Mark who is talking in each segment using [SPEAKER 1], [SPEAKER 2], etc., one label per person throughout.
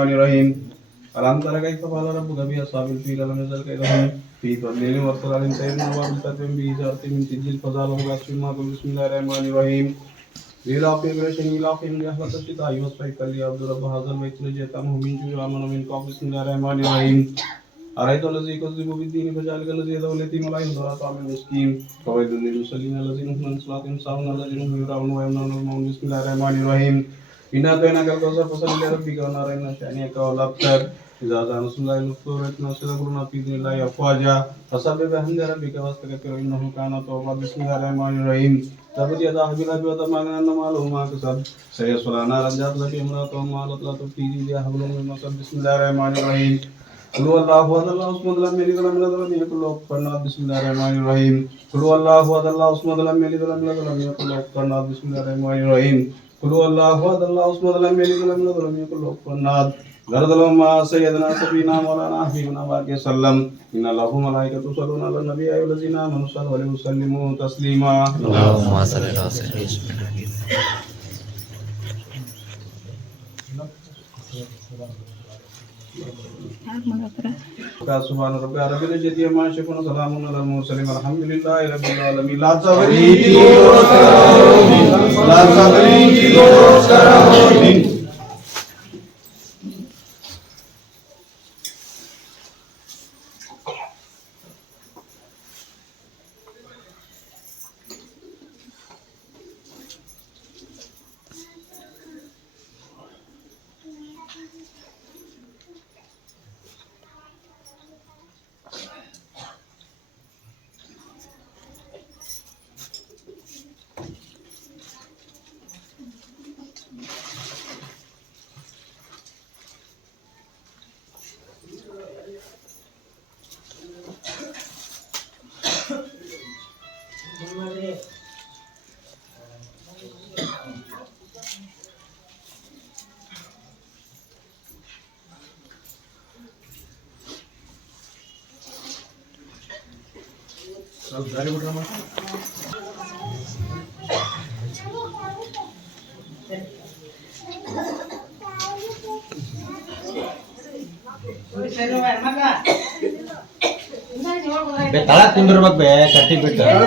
[SPEAKER 1] रहीम अलाम तरह का इकबाल रब कभी असाबिल फ़ी लमन नज़र के रहम फ़ी फजलिल व सलालिन सैयद नवाब तत्वम बी इजारत मिन सिजिल फजाल व अस्मा को बिस्मिल्लाहिर रहमान रहीम लीला फ़ी ग्रेशन लीला फ़ी मिन अहमद तशिता युस फ़ी कली अब्द रब हाजर व इत्र जेता मुमिन जो आमन मिन को बिस्मिल्लाहिर रहमान रहीम अरायत अलजी को जिबु बिदीन फजाल कल जी दौलती मलाई हुरा तामिल मुस्कीम फवैदुल लिल मुसल्लिन अलजीन हुन सलातिन साउन अलजीन हुरा व यमन बिस्मिल्लाहिर रहमान रहीम Pinatay na kalkausap-usap nila at ikaw na rin na siya niya ikaw laptop. Izadaan sila ilusurat na sila kung napig nila yafwaja. Asabi ba hindi rin ikaw sa kakiro inahong kana to pa bismillahirrahmanirrahim. Dapat yata habila biwa tamagan na malo humakasab. Saya sulana rajat lagi mula to malot lato pili dia habulong ng masab bismillahirrahmanirrahim. कुल अल्लाह अल्लाह उसमें अल्लाह मेरी गलम मिला गलम ये कुल करना बिस्मिल्लाहिर्रहमानिर्रहीम कुल अल्लाह अल्लाह उसमें अल्लाह मेरी गलम मिला गलम ये कुल करना बिस्मिल्लाहिर्रहमानिर्रहीम قل هو الله احد الله الصمد لم يلد ولم يولد ولم يكن له كفوا احد غرض لهم مع سيدنا سفينا مولانا حبيبنا بارك وسلم ان الله وملائكته يصلون على النبي ايها الذين امنوا صلوا عليه وسلموا تسليما
[SPEAKER 2] اللهم صل على سيدنا
[SPEAKER 1] سبحان ربك رب العزة عما يصفون وسلام على المرسلين والحمد لله رب العالمين لا تغريب Nossa bem de Deus, cara, ಸ್ವಲ್ಪ ದಾರಿ ಬಿಡ್ರಮ್ಮ ಬೇ
[SPEAKER 2] ತಳ ತಿಂದಿರ್ಬೇಕು ಬೇ ಕಟ್ಟಿ ಬಿಟ್ಟು. ದಾರಿ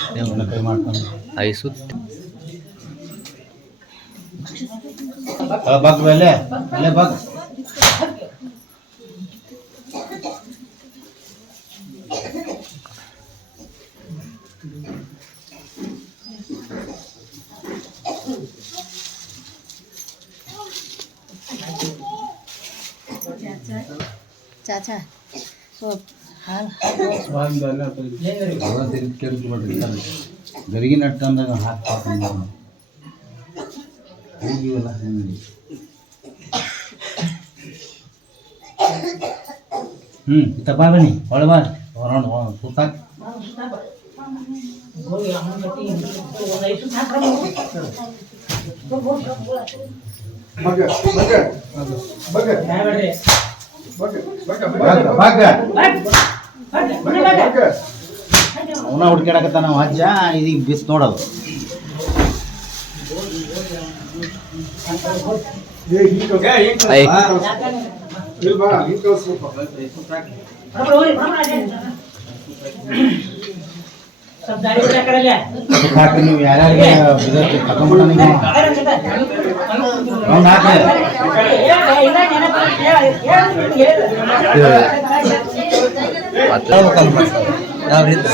[SPEAKER 2] ಐಸು
[SPEAKER 3] ಬಗ್ ಮೇಲೆ ಅಲ್ಲೇ ಬಗ್ ಗರಿಗೆ ನಟ್ಟು ಅಂದಾಗ ಹಾಕ್ಪಾಕ ಹೋಗಿವಲ್ಲ ಹಂಗೆ ಹ್ಞೂ ಇತ್ತ ಬಾ ಬನ್ನಿ. ಒಳ ಬಾ. ಹೊರಣ ಸುತ್ತಾಕ ಬಗ್ಗ ಅವನ ಹುಡ್ಕ್ಯಾಡಕತ್ತ ನಾವು ಅಜ್ಜ ಇದೀಗ ಬಿಸ್ ನೋಡೋದು ಹಾಕಿ ನೀವು ಯಾರ್ಯಾರಿಗೆ ತಗೊಂಡ್ಬಿಡ ನೀವು
[SPEAKER 2] ಯಾವ ರೀತಿ?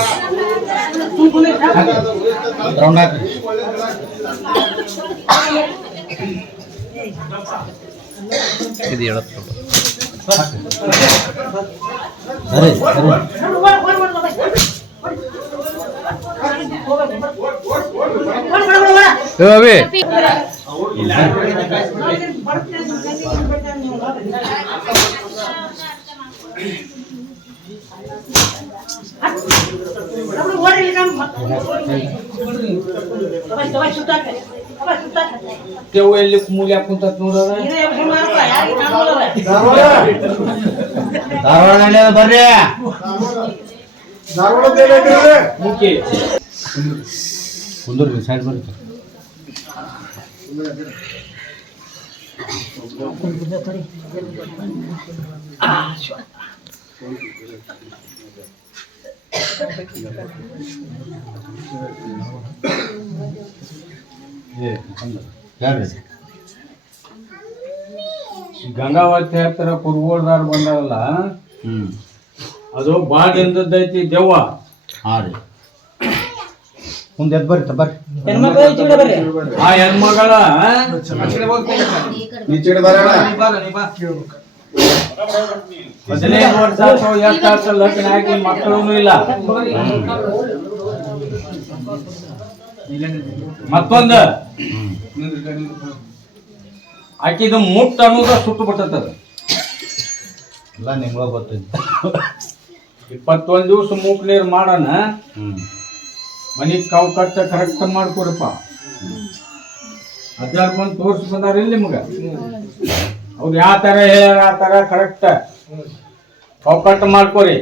[SPEAKER 2] ಇದು ಹೇಳತ್ತು
[SPEAKER 3] ಸರಿ ಸರಿ.
[SPEAKER 2] ಅವಿ
[SPEAKER 4] ತೆವು ಎಲ್ಲಿ ಮೂಲೆ ಕುಂತತ್ ನೋಡೋದ
[SPEAKER 3] ಧಾರವಾಡ ನಡ್ಯಾದ ಬರ್ರಿ
[SPEAKER 4] ಗಂಗಾವತಿ ಹತ್ತಿರ ಕುರುಗೋಳ್ದಾರ್ ಬಂದಾರಲ್ಲ?
[SPEAKER 3] ಹ್ಮ್
[SPEAKER 4] ಅದು ಬಾಳ ಎಂದದ್ದೈತಿ ದೆವ್ವ.
[SPEAKER 3] ಹಾಂ ರೀ. ಮುಂದೆ ಎದ್ದು ಬರ್ರಿ ಬರ್ರಿ.
[SPEAKER 4] ಆ ಹೆಣ್ಮಗಳ
[SPEAKER 1] ಈಚೆಡೆ ಬರೋಣ.
[SPEAKER 4] ಹದಿನೈದು ವರ್ಷ ಅಥವಾ ಎಷ್ಟು ವರ್ಷ ಲಗ್ನ ಆಗಿ ಮಕ್ಕಳೂ ಇಲ್ಲ. ಮತ್ತೊಂದು. ಆಕಿದು ಮುಟ್ಟ ಅನ್ನೋದ ಸುಟ್ಟು ಬಿಟ್ಟದ
[SPEAKER 3] ಎಲ್ಲ ನಿಮ್ಗ ಗೊತ್ತೈತಿ
[SPEAKER 4] ಇಪ್ಪತ್ತೊಂದು ದಿವಸ ಮೂಕ್ ನೀರು ಮಾಡೋಣ.
[SPEAKER 3] ಮನಿ
[SPEAKER 4] ಮನಿಗ್ ಕಾವು ಕಟ್ಟ ಕರೆಕ್ಟ್ ಮಾಡ್ಕೊಡಪ್ಪ. ಹದಿನಾಲ್ಕು ಬಂದು ತೋರ್ಸಿ ಬಂದಾರ ನಿಮ್ಗ? ಅವ್ರು ಯಾವ ತರ ಹೇಳ್ಯಾರ ಆ ತರ ಕರೆಕ್ಟ್ ಕಟ್ ಮಾಡ್ಕೊರಿ.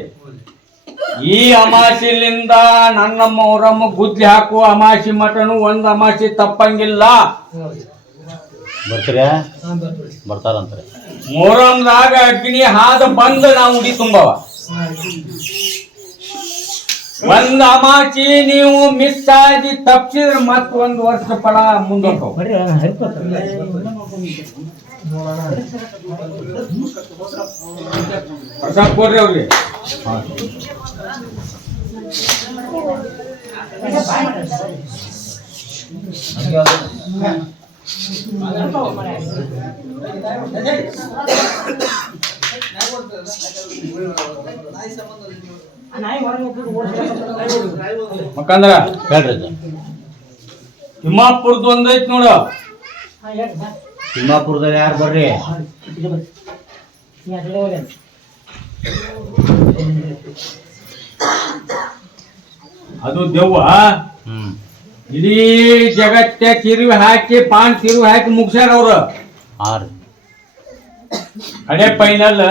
[SPEAKER 4] ಈ ಅಮಾಸಿಲಿಂದ ನನ್ನ ಮೌರಮ್ಮ ಗುದ್ಲಿ ಹಾಕುವ ಅಮಾಸಿ ಮಟನು ಒಂದ್ ಅಮಾಸಿ ತಪ್ಪಂಗಿಲ್ಲ.
[SPEAKER 3] ಬರ್ತೀರಾ? ಬರ್ತಾರಂತಾರೆ.
[SPEAKER 4] ಅಗ್ನಿ ಹಾದ ಬಂದ ನಾವು ಉಡಿ ತುಂಬವ. ಒಂದ್ ಅಮಾಚಿ ನೀವು ಮಿಸ್ ಆಗಿ ತಪ್ಸಿದ್ರೆ ಮತ್ತೊಂದು ಒಂದ್ ವರ್ಷ ಫಲ ಮುಂದೋಗ್ತಾವ ಪ್ರಸಾದ್ ಕೊಡ್ರಿ ಅವ್ರಿಗೆ. ಮಕ್ಕಂದ್ರ
[SPEAKER 3] ಹೇಳ್ರಿ.
[SPEAKER 4] ತಿಮ್ಮಾಪುರದ್ದು ಒಂದೈತ್ ನೋಡು.
[SPEAKER 3] ತಿಮ್ಮಾಪುರದಲ್ಲಿ ಯಾರು ಬರ್ರಿ
[SPEAKER 4] ಅದು ದೆವ್ವ ಇಡೀ ಜಗತ್ತೆ ತಿರುವಿ ಹಾಕಿ ಪಾನ್ ತಿರುವಿ ಹಾಕಿ ಮುಗ್ಸ್ಯಾರ ಅವರು.
[SPEAKER 3] ಆರು.
[SPEAKER 4] ಕಡೆ ಫೈನಲ್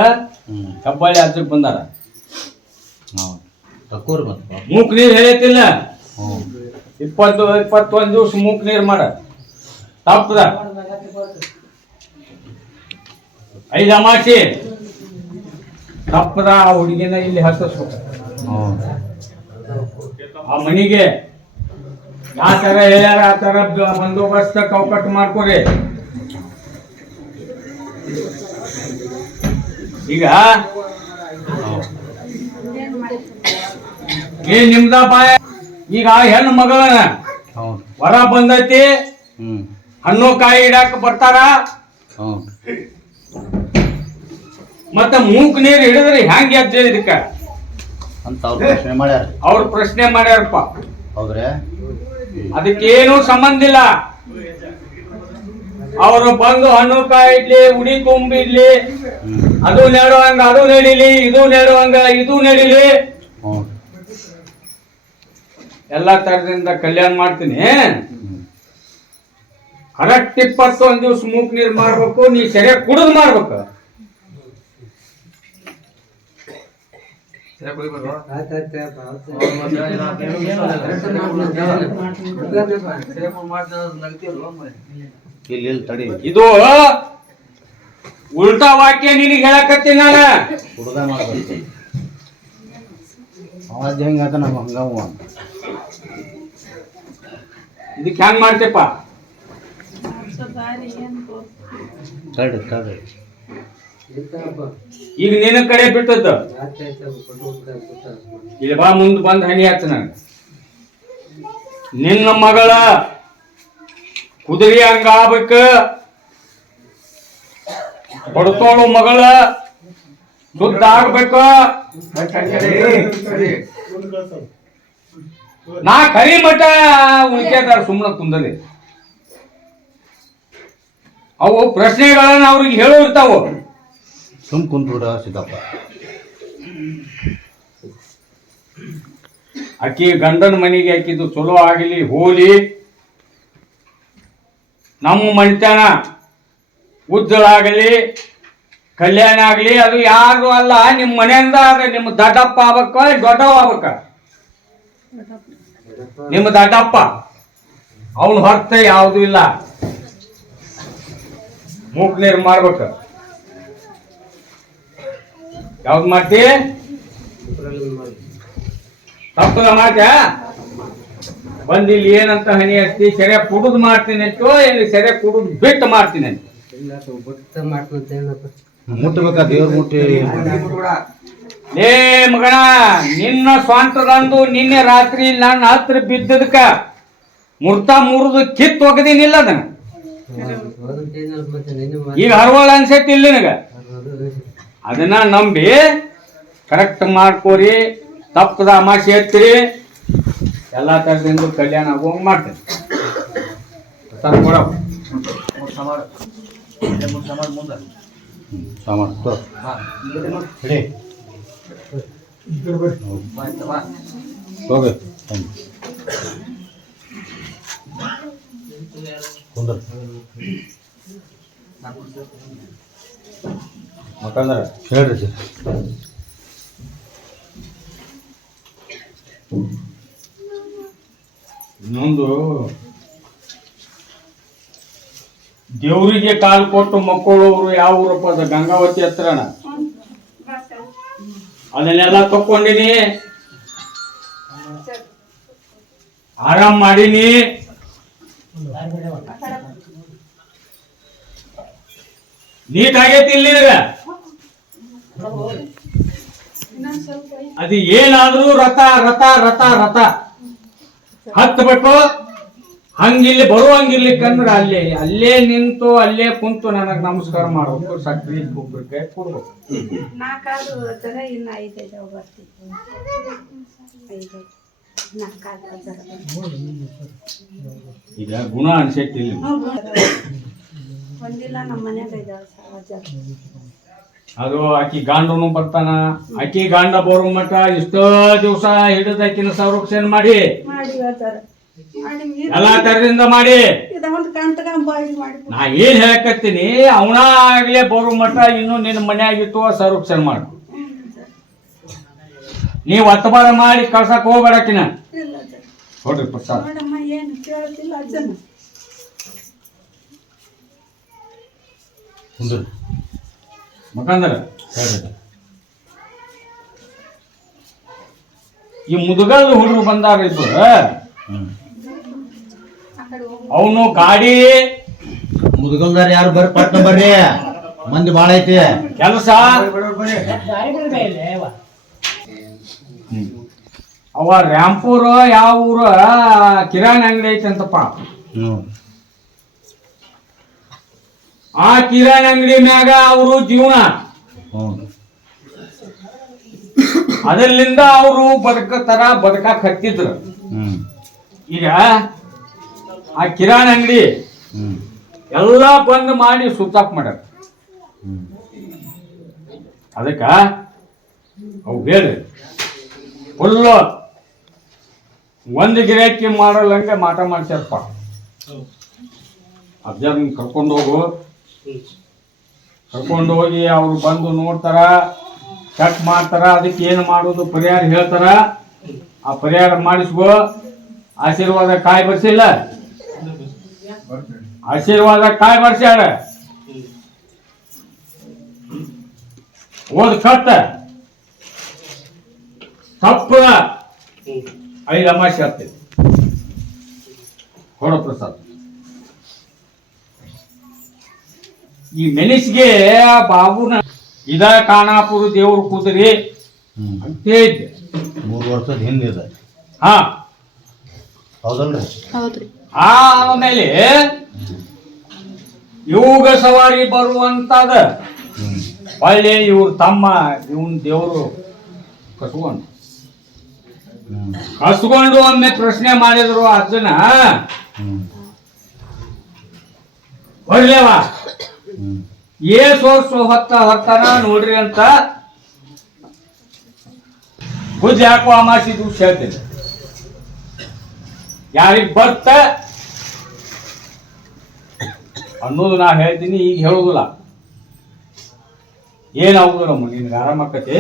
[SPEAKER 4] ಕಬ್ಬಾಳಿ ಹತ್ರಕ್ಕೆ ಬಂದಾರ. ಮೂಕ್ ನೀರ್
[SPEAKER 3] ಹೇಳತ್ತಿಲ್ಲ
[SPEAKER 4] ಇಪ್ಪತ್ತು ಇಪ್ಪತ್ತೊಂದು ದಿವಸ ಮೂಕ್ ನೀರ್ ಮಾಡ. ತಪ್ಪದ ಐದು ಅಮಾಸಿ. ತಪ್ಪದ ಆ ಹುಡುಗಿನ ಇಲ್ಲಿ ಹತ್ತಿಸ್ಬೇಕು. ಆ ಮನಿಗೆ ಯಾವ ತರ ಹೇಳ್ಯಾರ ಆ ಬ- ಬಂದೋಬಸ್ತ ಕೌಕಟ್ಟು ಮಾಡ್ಕೊರಿ. ಈಗ ಏ ನಿಮ್ದ ಬಾಯ. ಈಗ ಆ ಹೆಣ್ಣು ಮಗಳನ ಹೊರ ಬಂದೈತಿ. ಹಣ್ಣು ಕಾಯಿ ಇಡಾಕ ಬರ್ತಾರ. ಮತ್ತ ಮೂಕ್ ನೀರ್ ಹಿಡಿದ್ರೆ ಹ್ಯಾಂಗ ಎದ್ದ ಇದಕ್ಕ?
[SPEAKER 3] ಅಂತ ಅವ್ರು ಪ್ರಶ್ನೆ ಮಾಡ್ಯಾರ.
[SPEAKER 4] ಅವ್ರ ಪ್ರಶ್ನೆ ಮಾಡ್ಯಾರಪ್ಪ.
[SPEAKER 3] ಹೌದ್ರೆ?
[SPEAKER 4] ಅದಕ್ಕೇನು ಸಂಬಂಧ ಇಲ್ಲ. ಅವರು ಬಂದು ಹಣ್ಣು ಕಾಯಿ ಇಡ್ಲಿ ಉಡಿ ತುಂಬಿಡ್ಲಿ ಅದು ಹಂಗ ಅದು ನಡಿಲಿ ಇದು ಹಂಗ ಇದು ನಡಿಲಿ. ಎಲ್ಲಾ ತರದಿಂದ ಕಲ್ಯಾಣ ಮಾಡ್ತೀನಿ. ಕರೆಕ್ಟ್ ಇಪ್ಪತ್ತೊಂದ್ ದಿವ್ಸ ಮೂಕ್ ನೀರ್ ಮಾಡ್ಬೇಕು ನೀ ಸರಿಯಾಗಿ ಕುಡಿದ್ ಮಾಡ್ಬೇಕು
[SPEAKER 3] ಇಲ್ಲಿ ಇಲ್ಲಿ ತಡಿ.
[SPEAKER 4] ಇದು ಉಲ್ಟಾ ವಾಕ್ಯ ನಿನಗೆ ಹೇಳಕತ್ತೀನಿ ನಾನು.
[SPEAKER 3] ಹುಡುಗ ಮಾಡ್ತೀನಿ ಅವಾಜ್ ಹೆಂಗಾತ ನಮ್ಮ ಹಂಗವ
[SPEAKER 4] ಇದಕ್ಕೆ ಹೆಂಗ್ ಮಾಡ್ತೇಪ್ಪ
[SPEAKER 3] ತಡ್ರಿ ತಡ್ರಿ
[SPEAKER 4] ಈಗ ನಿನ್ನ ಕಡೆ ಬಿಟ್ಟದ್ದು. ಇಲ್ಲಿ ಬಾ, ಮುಂದ್ ಬಂದ್ ಹನಿ ಆತ ನಾನು. ನಿನ್ನ ಮಗಳ ಕುದುರೆ ಹಂಗ ಆಗ್ಬೇಕ? ಕೊಡ್ತೋಳು ಮಗಳ ಆಗ್ಬೇಕು? ನಾ ಕರಿ ಮಠ ಉಳಿಕೆದಾರ ಸುಮ್ಮನೆ ಕುಂದಲಿ. ಅವು ಪ್ರಶ್ನೆಗಳನ್ನ ಅವ್ರಿಗೆ ಹೇಳೋ ಇರ್ತಾವು.
[SPEAKER 3] ಸುಮ್ ಕುಂತ್ಬಿಡ ಸಿದ್ದಪ್ಪ.
[SPEAKER 4] ಅಕ್ಕಿ ಗಂಡನ ಮನೆಗೆ ಹಾಕಿದ್ದು ಚಲೋ ಆಗಲಿ, ಹೋಲಿ. ನಮ್ಮ ಮನಿತನ ಆಗಲಿ, ಕಲ್ಯಾಣ ಆಗಲಿ, ಅದು ಯಾರು ಅಲ್ಲ. ನಿಮ್ಮ ಮನೆಯಿಂದ ಆದ್ರೆ ನಿಮ್ಮ ದಡ್ಡಪ್ಪ ಆಗ್ಬೇಕ ದೊಡ್ಡವ ಆಗ್ಬೇಕ? ನಿಮ್ಮ ದಡ್ಡಪ್ಪ. ಅವನು ಹೊರತ ಯಾವುದು ಇಲ್ಲ. ಮೂಕ್ ನೀರು ಮಾಡ್ಬೇಕ ಯಾವ್ದು ಮಾಡ್ತಿ? ತಪ್ಪದ ಮಾತ? ಬಂದು ಇಲ್ಲಿ ಏನಂತ ಹನಿ ಹಚ್ಚಿ ಸೆರೆ ಕುಡುದು ಮಾಡ್ತೀನಿ ಅಂತೋ ಇಲ್ಲಿ ಸೆರೆ ಕುಡುದು ಬಿಟ್ಟು ಮಾಡ್ತೀನಿ ಅಂತ
[SPEAKER 3] ಮುಟ್ಟಬೇಕ ದೇವ್ರ ಮುಟ್ಟಿ?
[SPEAKER 4] ಲೇ ಮಗಣ ನಿನ್ನ ಸ್ವಂತದಂದು ನಿನ್ನೆ ರಾತ್ರಿ ನನ್ನ ಹತ್ರ ಬಿದ್ದದಕ್ಕ ಮುರ್ತ ಮುರಿದು ಕಿತ್ ಒಗದಿನಿಲ್ಲ ಅದನ್ನ? ಈಗ ಹರವಳ ಅನ್ಸೈತಿ ಇಲ್ಲಿ ನಿನಗ? ಅದನ್ನ ನಂಬಿ ಕರೆಕ್ಟ್ ಮಾಡ್ಕೋರಿ ತಪ್ಪದ ಅಮಾಸೆ ಎತ್ತಿರಿ ಎಲ್ಲ ಥರದಿಂದ ಕಲ್ಯಾಣ ಆಗುವಂಗ ಮಾಡ್ತೇನೆ.
[SPEAKER 3] ಹೋಗು.
[SPEAKER 4] ಮಕ್ಕಂದ್ರ
[SPEAKER 3] ಹೇಳ್ರಿ ಸರ್.
[SPEAKER 4] ಇನ್ನೊಂದು, ದೇವರಿಗೆ ಕಾಲು ಕೊಟ್ಟು ಮಕ್ಕಳವರು ಯಾವ ಊರಪ್ಪ ಅದ? ಗಂಗಾವತಿ ಹತ್ರನ? ಅದನ್ನೆಲ್ಲ ತಕ್ಕೊಂಡಿನಿ. ಆರಾಮ್ ಮಾಡೀನಿ. ನೀಟ್ ಆಗೈತಿ ಇಲ್ಲಿ ಅದು ಏನಾದ್ರೂ ರಥ ರಥ ರಥ ರಥ. ಹತ್ತಬೇಕು ಹಂಗಿಲ್ಲಿ ಬರುವಂಗಿರ್ಲಿ ಕನ್ನಡ ಅಲ್ಲೇ ಅಲ್ಲೇ ನಿಂತು ಅಲ್ಲೇ ಕುಂತು ನನಗ್ ನಮಸ್ಕಾರ ಮಾಡ್ಬೇಕು ಸಕ್ರಿ ಗೊಬ್ಬರಕ್ಕೆ ಕೊಡ್ಬೇಕು. ಈಗ ಗುಣ ಅನ್ಸೈತಿ ಇಲ್ಲಿ.
[SPEAKER 5] ಒಂದಿಲ್ಲ ನಮ್ಮ ಇದಾವೆ ಸಹಜ
[SPEAKER 4] ಅದು ಆಕಿ ಗಾಂಡನು ಬರ್ತಾನ. ಆಕಿ ಗಾಂಡ ಬರೋ ಮಠ ಇಷ್ಟೋ ದಿವಸ ಹಿಡಿದ ಆಕಿನ ಸಂರಕ್ಷಣೆ ಮಾಡಿ.
[SPEAKER 5] ಸರ್ ಮಾಡಿ
[SPEAKER 4] ಎಲ್ಲಾ ತರದಿಂದ ಮಾಡಿ.
[SPEAKER 5] ಇದ ಒಂದು ಕಂಟಕ ಬಾಯಿ ಮಾಡಿ
[SPEAKER 4] ನಾ ಏನ್ ಹೇಳಕತ್ತೀನಿ ಅವನ ಆಗ್ಲೇ ಬರೋ ಮಠ ಇನ್ನು ನಿನ್ನ ಮನ್ಯಾಗಿತ್ತು ಸಂರಕ್ಷಣೆ ಮಾಡು. ನೀವ್ ಒತ್ತಬಾರ ಮಾಡಿ ಕಳ್ಸಕ್ ಹೋಗ್ಬೇಡಕಿನ
[SPEAKER 5] ಇಲ್ಲ ಸರ್.
[SPEAKER 4] ನೋಡ್ರಿ ಪ್ರಸಾದ್.
[SPEAKER 5] ನೋಡಮ್ಮ ಏನು ಕೇಳ್ತಿಲ್ಲ ಅಜ್ಜನ.
[SPEAKER 3] ಕುಂದ್ರ.
[SPEAKER 4] ಮಕಂದ್ರ ಈ ಮುದುಗಲ್ ಹುಡುಗರು ಬಂದಾರ ಇಬ್ಬರು ಅವನು ಗಾಡಿ
[SPEAKER 3] ಮುದುಗಲ್ದಾರ ಯಾರು ಬರ್ರಿ ಪಟ್ನ ಬರ್ರಿ. ಮಂದಿ ಬಾಳ ಐತಿ.
[SPEAKER 4] ಕೆಲಸ. ಅವ ರ್ಯಾಂಪೂರು ಯಾವ ಊರ? ಕಿರಾಣಿ ಅಂಗಡಿ ಐತಿ
[SPEAKER 3] ಹ್ಮ್.
[SPEAKER 4] ಆ ಕಿರಾಣಿ ಅಂಗಡಿ ಮ್ಯಾಗ ಅವರು ಜೀವನ. ಅದರಿಂದ ಅವರು ಬದುಕತರ ಬದುಕಕ್ ಹತ್ತಿದ್ರು. ಈಗ ಆ ಕಿರಾಣಿ ಅಂಗಡಿ ಎಲ್ಲ ಬಂದ್ ಮಾಡಿ ಸುತ್ತಾಕ್ ಮಾಡ್ಯಾರ. ಅದಕ್ಕ ಅವು ಹೇಳಿ ಫುಲ್ಲು ಒಂದು ಗಿರಾಕಿ ಮಾಡಲ್ಲಂಗೆ ಮಾಟ ಮಾಡ್ಸ್ಯಾರಪ್ಪ. ಅಜ್ಜನ್ ಕರ್ಕೊಂಡು ಹೋಗು. ಕರ್ಕೊಂಡು ಹೋಗಿ ಅವ್ರು ಬಂದು ನೋಡ್ತಾರ ಚೆಕ್ ಮಾಡ್ತಾರ, ಅದಕ್ಕೆ ಏನು ಮಾಡೋದು ಪರಿಹಾರ ಹೇಳ್ತಾರ. ಆ ಪರಿಹಾರ ಮಾಡಿಸ್ಕೋ, ಆಶೀರ್ವಾದ ಕಾಯಿ ಬರ್ಸಿಲ್ಲ ಆಶೀರ್ವಾದ ಕಾಯಿ ಬರ್ಸ್ಯಾರ ಓದ್ ಕತ್ತ ತಪ್ಪು. ಐದು ಅಮಾಸೆ ಆಗ್ತೈತಿ. ಹೊರ ಪ್ರಸಾದ್ ಈ ಮೆಣಸಿಗೆ ಬಾಬುನ ಇದ ಖಾನಾಪುರ ದೇವ್ರ ಕುದುರೆ ಅಂತೇ ಇದ್ದೆ
[SPEAKER 3] ಮೂರು ವರ್ಷದ ಹಿಂದಿದೆ
[SPEAKER 4] ಹಾ.
[SPEAKER 3] ಹೌದಲ್ರಿ?
[SPEAKER 6] ಹೌದ್ರಿ.
[SPEAKER 4] ಆಮೇಲೆ ಯೋಗ ಸವಾರಿ ಬರುವಂತದ. ಹೊಳ್ಳಿ ಇವ್ರ ತಮ್ಮ ಇವನ್ ದೇವರು ಕಸ್ಕೊಂಡು. ಕಸ್ಕೊಂಡು ಒಮ್ಮೆ ಪ್ರಶ್ನೆ ಮಾಡಿದ್ರು ಅಜ್ಜನ ಹೊಡ್ಲೇವ ಏಸ್ ಸೋರ್ಸು ಹೊತ್ತ ಹೊತ್ತಾನ ನೋಡ್ರಿ ಅಂತ ಭುಜ ಯಾಕೋ ಅಮಾಸಿ ದಿವ್ಸ ಹೇಳ್ತೀನಿ. ಯಾರಿಗ್ ಬರ್ತ ಅನ್ನೋದು ನಾ ಹೇಳ್ತೀನಿ ಈಗ ಹೇಳುದಿಲ್ಲ. ಏನಾಗುದಿಲ್ಲ ನಿನ್ಗೆ ಆರಾಮಕ್ಕತಿ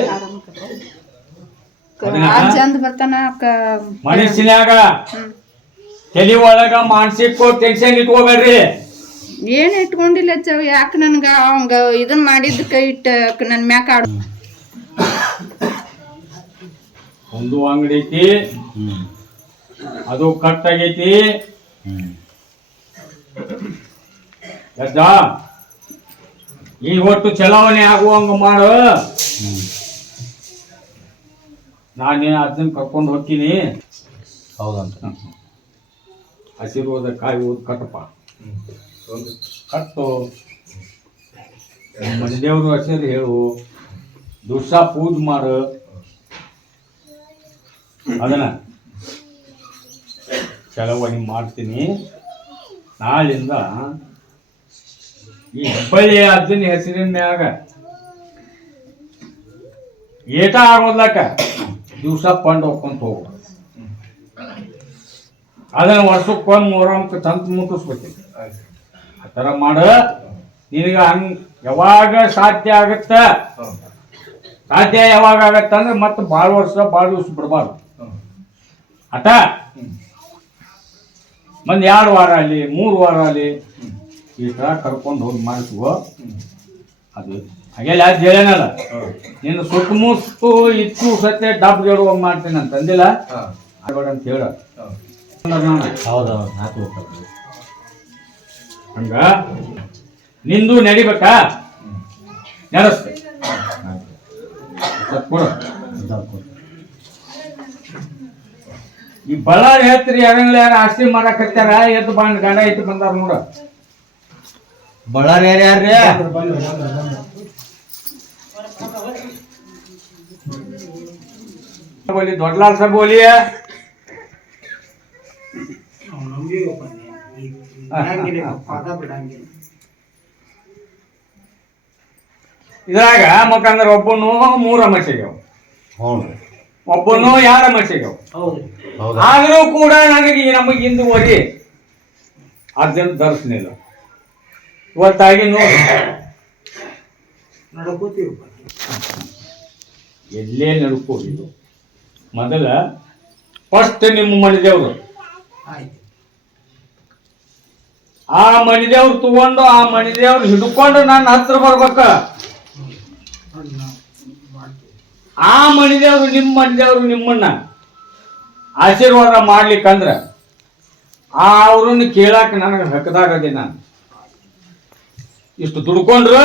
[SPEAKER 4] ಮನಸ್ಸಿನಾಗ ತಲೆ ಒಳಗ ಮಾನಸಿಕ ಟೆನ್ಷನ್ ಇಟ್ಕೋಬೇಡ್ರಿ.
[SPEAKER 6] ಏನ್ ಇಟ್ಕೊಂಡಿಲ್ಲ ಚವ್ ಯಾಕೆ ನನ್ಗ ಅವಂಗ ಇದನ್ ಕೈ ಇಟ್ಟ ನನ್ ಮ್ಯಾಕ ಆಡ
[SPEAKER 4] ಒಂದು ಅಂಗಡಿ ಐತಿ ಅದು ಕಟ್ ಆಗೈತಿ ಈ ಹೊತ್ತು ಒಟ್ಟು ಚಲಾವಣೆ ಆಗುವಂಗ ಮಾಡು. ನಾನೇ ಅದನ್ನ ಕರ್ಕೊಂಡು ಹೋಗ್ತೀನಿ.
[SPEAKER 3] ಹೌದಂತ.
[SPEAKER 4] ಆಶೀರ್ವಾದ ಕಾಯುವುದು ಕಟ್ಟಪ್ಪ. ಕಟ್ಟು. ಮನೆದೇವ್ರ ಹೆಸರು ಹೇಳು. ದಿವಸ ಪೂಜ ಮಾಡು. ಅದನ್ನ ಚಲವಣಿ ಮಾಡ್ತೀನಿ. ನಾಳಿಂದ ಈ ಹೆಬ್ಬಳ್ಳಿ ಅಜ್ಜನ ಹೆಸರಿನ ಮ್ಯಾಗ ಏಟ ಆಗೋದ್ಲಕ್ಕ ದಿವಸ ಪಂಡ್ ಹೋಗ್ಕೊಂತ ಹೋಗು ಅದನ್ನ ವರ್ಷಕ್ಕೊಂದು ಮೂರಕ್ಕೆ ತಂತು ಆ ಥರ ಮಾಡ. ನಿನಗ ಹಂಗ್ ಯಾವಾಗ ಸಾಧ್ಯ ಆಗತ್ತ? ಸಾಧ್ಯ ಯಾವಾಗ ಆಗತ್ತ ಅಂದ್ರೆ ಮತ್ತೆ ಭಾಳ ವರ್ಷ ಭಾಳ ದಿವಸ ಬಿಡಬಾರ್ದು. ಆತ ಮಂದ್ ಎರಡು ವಾರ ಅಲ್ಲಿ ಮೂರು ವಾರ ಅಲ್ಲಿ ಈ ಥರ ಕರ್ಕೊಂಡು ಹೋಗಿ ಮಾಡಿಸುವ ಅದು ಹಾಗೆಲ್ಲ ಯಾರು ಹೇಳೇನಲ್ಲ. ನೀನು ಸುತ್ತಮುತ್ತು ಇತ್ತು ಸತ್ಯ ಡಬ್ ಜೋಡುವ ಮಾಡ್ತೀನಿ ಅಂತ ಅಂದಿಲ್ಲ. ಆಗೋಣ ಅಂತ ಹೇಳ.
[SPEAKER 3] ಹೌದೌದು ನಾಲ್ಕು
[SPEAKER 4] ಹಂಗ? ನಿಂದು ನಡಿಬೇಕಾ? ನಡೆಸ್ತೆ ಈ ಬಳ್ಳಾರಿ ಹೇಳ್ತೀರಿ ಯಾರಂಗ್ಲ ಯಾರ ಆಸ್ತಿ ಮಾರಕತ್ತಾರ ಎದ್ದು ಬಂದ್ ಗಂಡ ಐತಿ ಬಂದಾರ ನೋಡ.
[SPEAKER 3] ಬಳ್ಳಾರಿ ಯಾರು ಯಾರ್ರಿ?
[SPEAKER 4] बोली ದೊಡ್ಡಲಾಲ್ ಸಾಹೇಬ್ ಬಿಡಂಗಿಲ್ಲ. ಇದ್ರಾಗ ಮಕ್ಕಂದ್ರ ಒಬ್ಬನು ಮೂರ ಮಸಿಗ್ಯಾವ
[SPEAKER 3] ಹ್ಞೂ
[SPEAKER 4] ಒಬ್ಬನು ಯಾರ ಮಸಿಗ್ಯಾವ
[SPEAKER 3] ಹೌದು?
[SPEAKER 4] ಆದರೂ ಕೂಡ ನನಗೆ ನಮಗೆ ಇಂದು ವರಿ ಅರ್ಜೆಂಟ್ ದರ್ಶನ ಇಲ್ಲ ಇವತ್ತಾಗಿ ನೋಡಿ. ಎಲ್ಲೇ ನಡ್ಕೋದಿದು ಮೊದಲ ಫಸ್ಟ್ ನಿಮ್ಮ ಮಣಿದೇವ್ರು ಆ ಮಣಿದೇವ್ರು ತಗೊಂಡು, ಆ ಮಣಿದೇವ್ರು ಹಿಡ್ಕೊಂಡು ನನ್ನ ಹತ್ರ ಬರ್ಬೇಕ. ಆ ಮಣಿದೇವ್ರು ನಿಮ್ಮ ಮಣಿದೇವ್ರು ನಿಮ್ಮನ್ನ ಆಶೀರ್ವಾದ ಮಾಡ್ಲಿಕ್ಕಂದ್ರ ಆ ಅವ್ರನ್ನ ಕೇಳಾಕ ನನಗೆ ಹಕ್ಕದಾಗದೆ ನಾನು. ಇಷ್ಟು ದುಡ್ಕೊಂಡ್ರು,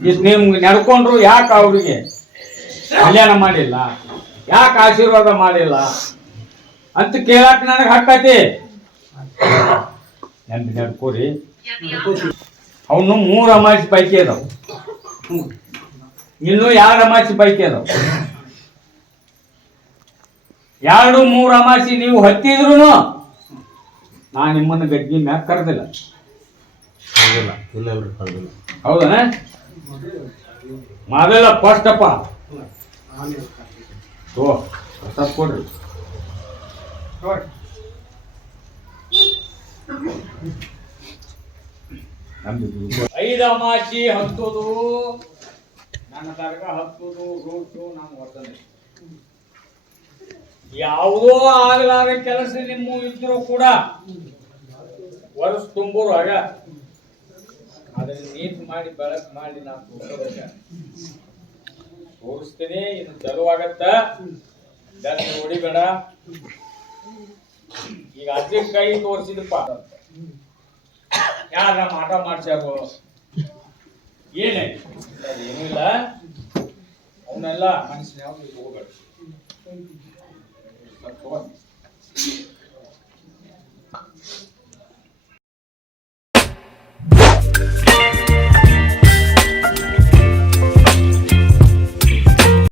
[SPEAKER 4] ಇಷ್ಟು ನಿಮ್ಗೆ ನಡ್ಕೊಂಡ್ರು ಯಾಕೆ ಅವ್ರಿಗೆ ಕಲ್ಯಾಣ ಮಾಡಿಲ್ಲ, ಯಾಕೆ ಆಶೀರ್ವಾದ ಮಾಡಿಲ್ಲ ಅಂತ ಕೇಳಾಕ ನನಗೆ ಹಕ್ಕತಿ? ನೆನ್ಪು ನಡ್ಕೋರಿ ಅವನು ಮೂರು ಅಮಾಸಿ ಪೈಕಿ ಅದಾವ. ಇನ್ನು ಎರಡು ಅಮಾಸಿ ಪೈಕಿ ಅದಾವ? ಎರಡು ಮೂರು ಅಮಾಸಿ ನೀವು ಹತ್ತಿದ್ರು ನಾ ನಿಮ್ಮನ್ನ ಗಜ್ಜಿ ಮ್ಯಾಗ ಕರೆದಿಲ್ಲ.
[SPEAKER 3] ಇಲ್ಲ ಇಲ್ಲ ಫಸ್ಟಪ್ಪ ಕಳ್ದಿಲ್ಲ
[SPEAKER 4] ಹೌದನ? ಮೊದಲ ಫಸ್ಟ್ ಅಪ್ಪ. ತೋ ಪ್ರಸಾದ್ ಕೊಡ್ರಿ. ಐದು ಅಮಾಸಿ ಹತ್ತೋದು. ನನ್ನ ತರಗ ಹತ್ತೋದು, ರೋಟು ನಾನು ವರ್ತನೆ. ಯಾವುದೋ ಆಗಲಾರ ಕೆಲಸ ನಿಮ್ಮ ಇದ್ರು ಕೂಡ ವರ್ಷ ತುಂಬೋರು ಆಗ. ಅದನ್ನ ನೀಟ್ ಮಾಡಿ ಬೆಳಕು ಮಾಡಿ ನಾವು ತೋರಿಸೋದಾಗ ತೋರಿಸ್ತೀನಿ ಇದು ಚಲೋ ಆಗತ್ತ ಜಾಸ್ತಿ ಹೊಡಿಬೇಡ ಈಗ ಅಜ್ಜಿ ಕೈ ತೋರಿಸಿದಪ್ಪ ಯಾರ ಮಾಟ ಮಾಡ್ಸ್ಯಾರು ಏನೇ? ಏನೂ ಇಲ್ಲ. ಅವನ್ನೆಲ್ಲ ಮನಸ್ಸಿನ ಹೋಗ್ಬೇಡ.